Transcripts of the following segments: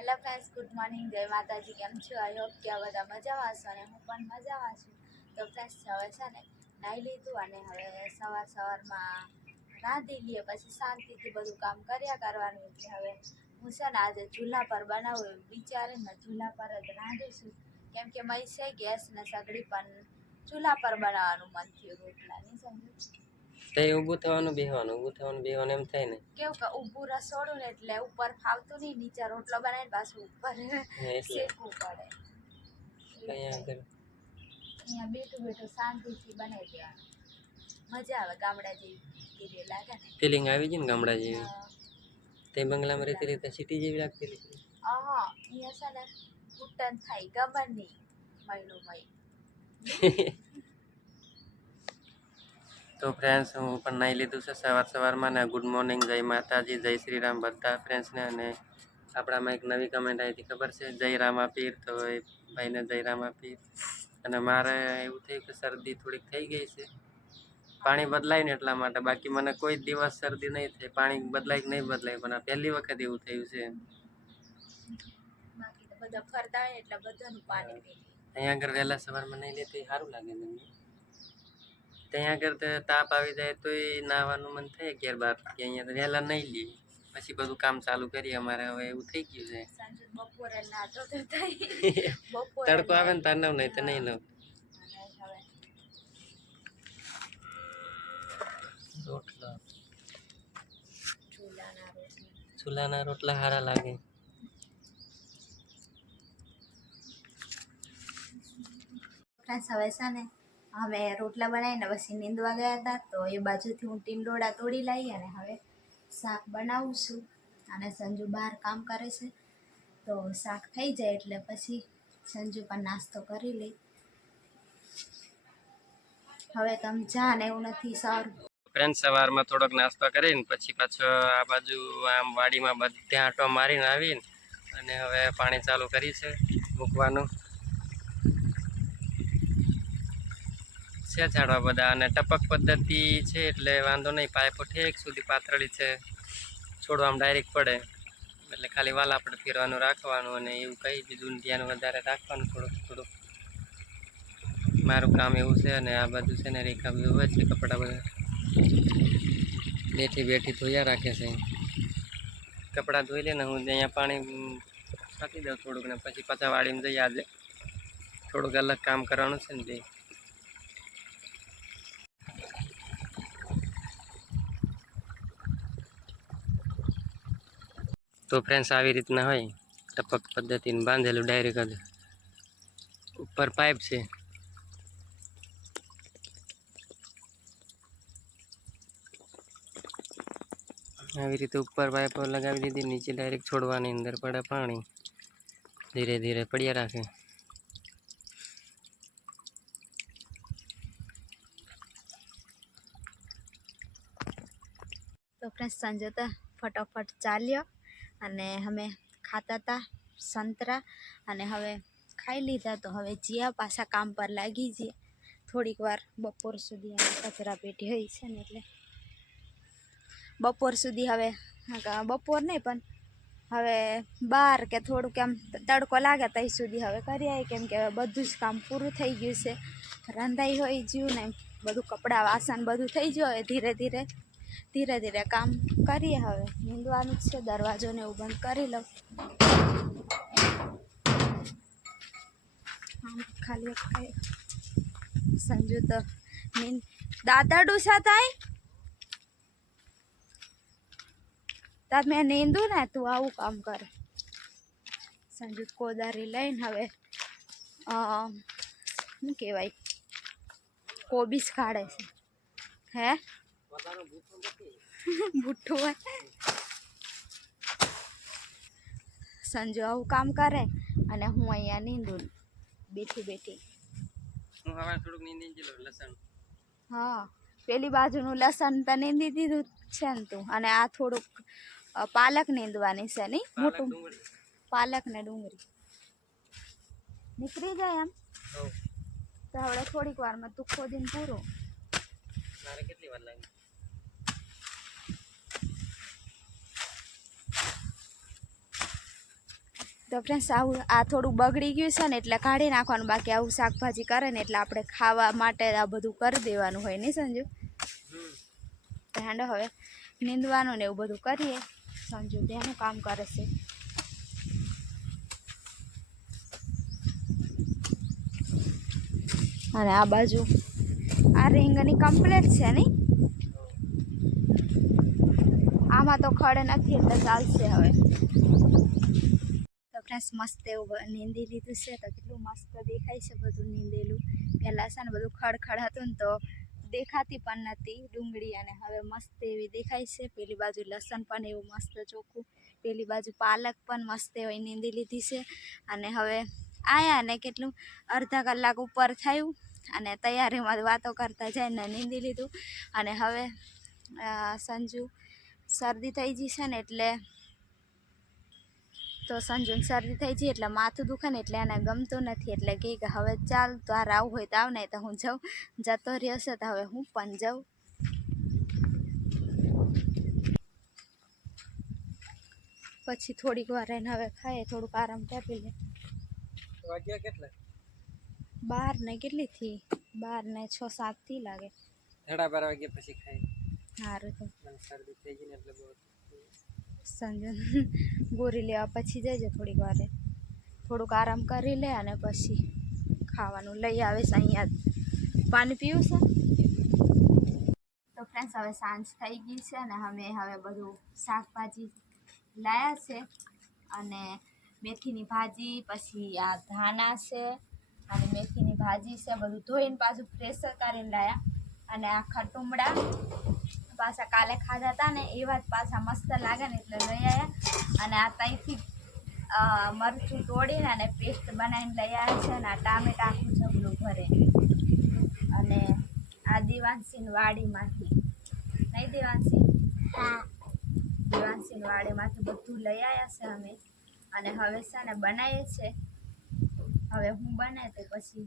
Hello friends, good morning, જય માતાજી. કેમ છો? આઈ હોપ કે આ બધા મજામાં છો અને હું પણ મજામાં છું. તો ફ્રેન્ડ્સ, હવે છે ને નાહી લીધું અને હવે સવારમાં રાંધી લઈએ, પછી શાંતિથી બધું કામ કર્યા કરવાનું. એટલે હવે હું છે ને આજે ચૂલા પર બનાવું એવું વિચારીને ચૂલા પર જ રાંધીશું. કેમ કે મય છે ગેસ ને સગડી પણ ચૂલા પર બનાવવાનું મન થયું રોટલા નહીં સમજ્યું. તે ઊભું થવાનું બેહવાનું એમ થાય ને કેવું કે ઊભું રસોડું ને એટલે ઉપર ફાવતું નહીં, નીચે રોટલો બનાવીને પાછું ઉપર શેકવું પડે. અહીંયા બેઠું શાંતિથી બનાવી દેવાનું, મજા આવે. ગામડા જેવી લાગે ને, ફિલિંગ આવી ગઈ ને ગામડા જેવી. તે બંગલામાં રહેતી રહેતા સિટી જેવી લાગતી હતી. અહીંયા છે ને કુટન થાય ગમન નહીં મહિનું મય. તો ફ્રેન્ડ્સ, હું પણ નાહી લીધું છે સવારમાં ને ગુડ મોર્નિંગ, જય માતાજી, જય શ્રી રામ બધા ફ્રેન્ડ્સને. અને આપણામાં એક નવી કમેન્ટ આવી હતી, ખબર છે, જય રામા પીર. તો એ ભાઈને જય રામા પીર. અને મારે એવું થયું કે શરદી થોડીક થઈ ગઈ છે, પાણી બદલાય ને એટલા માટે. બાકી મને કોઈ દિવસ શરદી નહીં થઈ, પાણી બદલાય કે નહીં બદલાય, પણ આ પહેલી વખત એવું થયું છે. બધા ફરતા હોય એટલે બધાનું પાણી પી લે. અહીંયા આગળ વહેલા સવારમાં નહીં લેતી સારું લાગે ને. ત્યાં આગળ તો તાપ આવી જાય તો એ નાહવાનું મન થાય 11-12 કે અહીંયા તો વહેલા નહીં લઈએ, પછી બધું કામ ચાલુ કરીએ. અમારે હવે એવું થઈ ગયું છે. બપોરે નાતો તો થઈ તડકો આવે ને તાર નવ નહીં તો નહીં નવ. રોટલા ચૂલાના રોટલા સારા લાગે. હવે છે ને અમે રોટલા બનાવીને પછી નીંદવા ગયા હતા, તો એ બાજુથી હું ટીંડોળા તોડી લાવી અને હવે શાક બનાવું છું. અને સંજુ બહાર કામ કરે છે, તો શાક થઈ જાય એટલે પછી સંજુ પણ નાસ્તો કરી લે. હવે તમે ચા ને એવું નથી સારું. ફ્રેન્ડ, સવારમાં થોડોક નાસ્તો કરીને પછી પાછો આ બાજુ આમ વાડીમાં બધે આંટો મારીને આવીને અને હવે પાણી ચાલુ કરી છે મૂકવાનું છે. ઝાડવા બધા અને ટપક પદ્ધતિ છે એટલે વાંધો નહીં. પાઇપો ઠેક સુધી પાથરડી છે, છોડવામાં ડાયરેક્ટ પડે એટલે ખાલી વાલ આપણે ફેરવાનું રાખવાનું. અને એવું કંઈ બીજું ધ્યાન વધારે રાખવાનું થોડુંક. મારું કામ એવું છે. અને આ બાજુ છે ને રેખા બી હોય છે, કપડાં બધા બેઠી ધોયા રાખે છે. કપડાં ધોઈ લે ને હું અહીંયા પાણી છાંટી દઉં થોડુંક, ને પછી પાછા વાડીમાં જઈએ. આજે થોડુંક અલગ કામ કરવાનું છે ને તે. તો ફ્રેન્ડ્સ, આવી રીતના હોય ટપક પદ્ધતિને બાંધેલું ડાયરેક્ટ જ ઉપર પાઇપ છે. આવી રીતે ઉપર પાઇપ લગાવી દીધી, નીચે ડાયરેક્ટ છોડવાની, અંદર પડે પાણી, ધીરે ધીરે પડ્યા રાખે. તો ફ્રેન્ડ, સાંજે તો ફટાફટ ચાલ્યો અને અમે ખાતા હતા સંતરા અને હવે ખાઈ લીધા. તો હવે જીયા પાછા કામ પર લાગી જઈએ. થોડીક વાર બપોર સુધી કચરા પેટી હોય છે ને, એટલે બપોર સુધી હવે બપોર નહીં પણ હવે 12 કે થોડુંક એમ તડકો લાગે ત્યાં સુધી હવે કરી આવે. કેમ કે હવે બધું જ કામ પૂરું થઈ ગયું છે, રંધાઈ હોય ગયું ને બધું, કપડાં વાસણ બધું થઈ ગયું. હવે ધીરે ધીરે કામ કરીએ. હવે નીંદવાનું જ છે, દરવાજોને એવું બંધ કરી લઉં. ખાલી સંજુ તો દાદા ડૂસા થાય તાર મેં નીંદું ને, તું આવું કામ કરે. સંજુ કોદારી લઈને હવે શું કહેવાય, કોબીસ કાઢે છે. હે ભૂઠું હોય. સંજુ આવું કામ કરે અને હું અહીંયા નીંદું બેઠી. હું હવે થોડુંક નીંદી ગયેલો લસણ. હા, પેલી બાજુનું લસણ તો નીંદી દીધું છે ને તું. અને આ થોડુંક પાલક નીંદવાની છે નહીં, મોટું પાલક ને ડુંગળી નીકળી જાય એમ. તો હવે થોડીક વારમાં તું ખોદીને પૂરું. મારે કેટલી વાર લાગે? તો ફ્રેન્ડ્સ આવું આ થોડું બગડી ગયું છે ને એટલે કાઢી નાખવાનું, બાકી આવું શાકભાજી કરે ને એટલે આપણે ખાવા માટે આ બધું કરી દેવાનું હોય નહીં સંજુ? તો હેંડો હવે નીંદવાનું ને એવું બધું કરીએ. સંજુ તેનું કામ કરે છે. અને આ બાજુ આ રીંગણી કમ્પ્લીટ છે નહીં? આમાં તો ખડ નથી એટલે ચાલશે હવે. તો ફ્રેન્ડ્સ મસ્ત એવું નીંદી લીધું છે, તો કેટલું મસ્ત દેખાય છે બધું નીંદેલું. પહેલાં છે ને બધું ખડ હતું ને તો દેખાતી પણ નથી ડુંગળી, અને હવે મસ્ત એવી દેખાય છે. પેલી બાજુ લસણ પણ એવું મસ્ત ચોખ્ખું, પેલી બાજુ પાલક પણ મસ્ત એવી નીંદી લીધી છે. અને હવે આયા ને કેટલું અડધા કલાક ઉપર થયું અને તૈયારીમાં વાતો કરતા જાય ને નીંદી લીધું. અને હવે સંજુ શરદી થઈ ગઈ છે ને એટલે તો સંજુને શરદી થઈ ગઈ એટલે માથું દુખે ને એટલે એને ગમતું નથી, એટલે કે હવે ચાલ તાર આવું હોય તો આવ, નહીં તો હું જાઉં. જતો રહ્યો છે તો હવે હું પણ જાઉં. પછી થોડીક વાર એને હવે ખાઈએ, થોડુંક આરામ કરી લે. વાગ્યા કેટલા? 12 ને કેટલી થી? 12 ને 6-7 થી લાગે. 12:30 વાગ્યા પછી ખાઈ. સારું તો મને શરદી થઈ ગઈ ને એટલે બહુ સંજુ ગોરી લેવા પછી જજો થોડીક વારે, થોડુંક આરામ કરી લે અને પછી ખાવાનું લઈ આવીશ. અહીંયા પાણી પીવું છે. તો ફ્રેન્ડ્સ હવે સાંજ થઈ ગઈ છે અને અમે હવે બધું શાકભાજી લાયા છે, અને મેથીની ભાજી, પછી આ ધાણા છે અને મેથીની ભાજી છે, બધું ધોઈને પાછું પ્રેશર કરીને લાયા. અને આ ખટુમડા પાછા કાલે ખાધા હતા ને એવા જ પાછા મસ્ત લાગે ને એટલે લઈ આવ્યા. અને આ ત્યાંથી મરચું તોડીને અને પેસ્ટ બનાવીને લઈ આવ્યા છે. અને આ ટામેટા આખું જબલું ભરે. અને આ દિવાંશીની વાડીમાંથી, નહીં દિવાંશી? હા, દિવાંશીની વાડીમાંથી બધું લઈ આવ્યા છે અમે. અને હવે છે ને બનાવીએ છે. હવે હું બનાવે તો પછી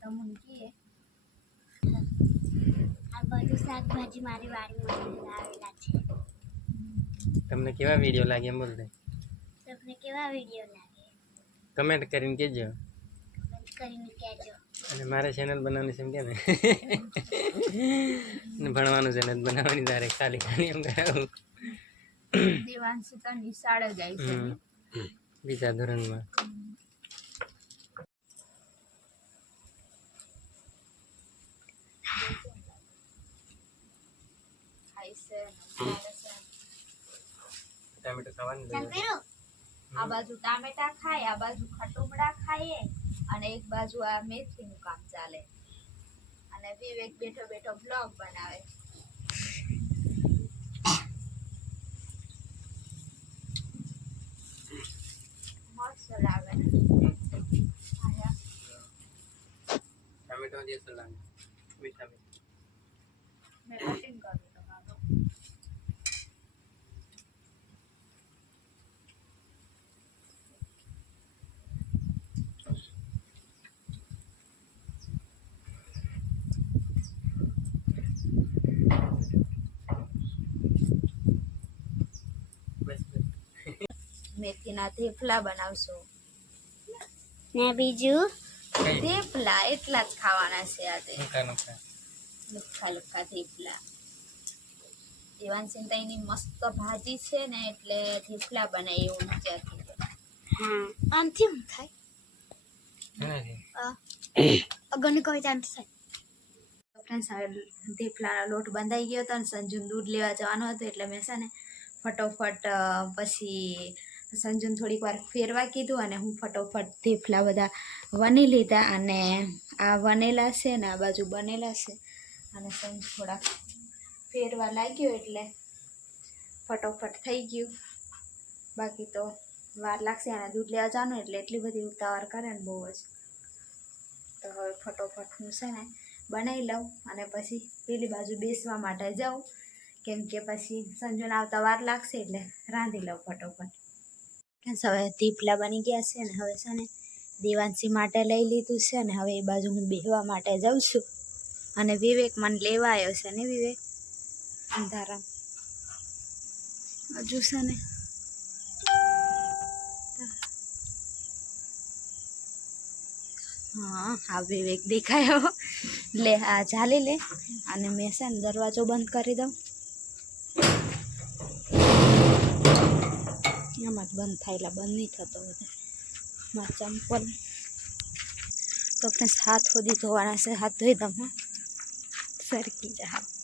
તમને કહીએ. આ બધું શાકભાજી મારી વાડીમાં આવેલા છે. તમને કેવા વિડીયો લાગે એમ બોલ દે. તમને કેવા વિડીયો લાગે કમેન્ટ કરીને કહેજો. કમેન્ટ કરીને કહેજો. અને મારે ચેનલ બનાવવાની છે એમ કે ને ભણવાનું છે ને બનાવવાની તારે ખાલી ખાલી એમ કરાવું. દેવાંશી તો નિશાળે જાય છે. બીજા ધોરણમાં. ટામેટો ખાવાનું આ બાજુ ટામેટા ખાય, આ બાજુ ખટુમડા ખાઈએ, અને એક બાજુ આ મેથીનું કામ ચાલે. અને વિવેક બેઠો બેઠો બ્લોગ બનાવે. મસ્ત લાગે ને ટામેટો જેસો લાગે મીઠા મીઠા. મેં કટિંગ કર્યું તમારું. મેથીના થેપલા બનાવશું ને બીજું થેપલા એટલા જ ખાવાના છે. આ તે લુખ્ખા લુખ્ખા થેપલા. દેવાંશી તઈની મસ્ત ભાજી છે ને એટલે થેપલા બનાવી એવું વિચારતી. હા, આમથી શું થાય? અગરની કવિતા આમથી થાય. ફ્રેન્ડ્સ હવે થેપલાનો લોટ બંધાઈ ગયો હતો અને સંજુને દૂધ લેવા જવાનો હતો, એટલે મેં છે ને ફટોફટ પછી સંજુને થોડીક વાર ફેરવા કીધું અને હું ફટોફટ થેપલા બધા વણી લીધા. અને આ વનેલા છે ને આ બાજુ બનેલા છે, અને સંજુ થોડાક ફેરવા લાગ્યો એટલે ફટોફટ થઈ ગયું. બાકી તો વાર લાગશે, અને દૂધ લેવા જવાનું એટલે એટલી બધી ઉતાવળ કરે ને બહુ જ. તો હવે ફટોફટ હું છે ને બનાવી લઉં અને પછી પેલી બાજુ બેસવા માટે જાઉં, કેમ કે પછી સંજુને આવતા વાર લાગશે એટલે રાંધી લઉં ફટોફટ. હવે થેપલા બની ગયા છે ને હવે છે ને દેવાંશી માટે લઈ લીધું છે ને હવે એ બાજુ હું બેસવા માટે જાઉં છું. અને વિવેક મને લેવા આવ્યો છે ને વિવેક અંધારા હજુ છે ને હા હા વિવેક દેખાયો લે આ ચાલી લે અને મેં છે ને દરવાજો બંધ કરી દઉં આમાં જ બંધ થાય એટલે બંધ નહીં થતો બધે મારા ચંપલ તો આપણે હાથ સુધી ધોવાના છે હાથ ધોઈ દઉં હા સરકી જા હાથ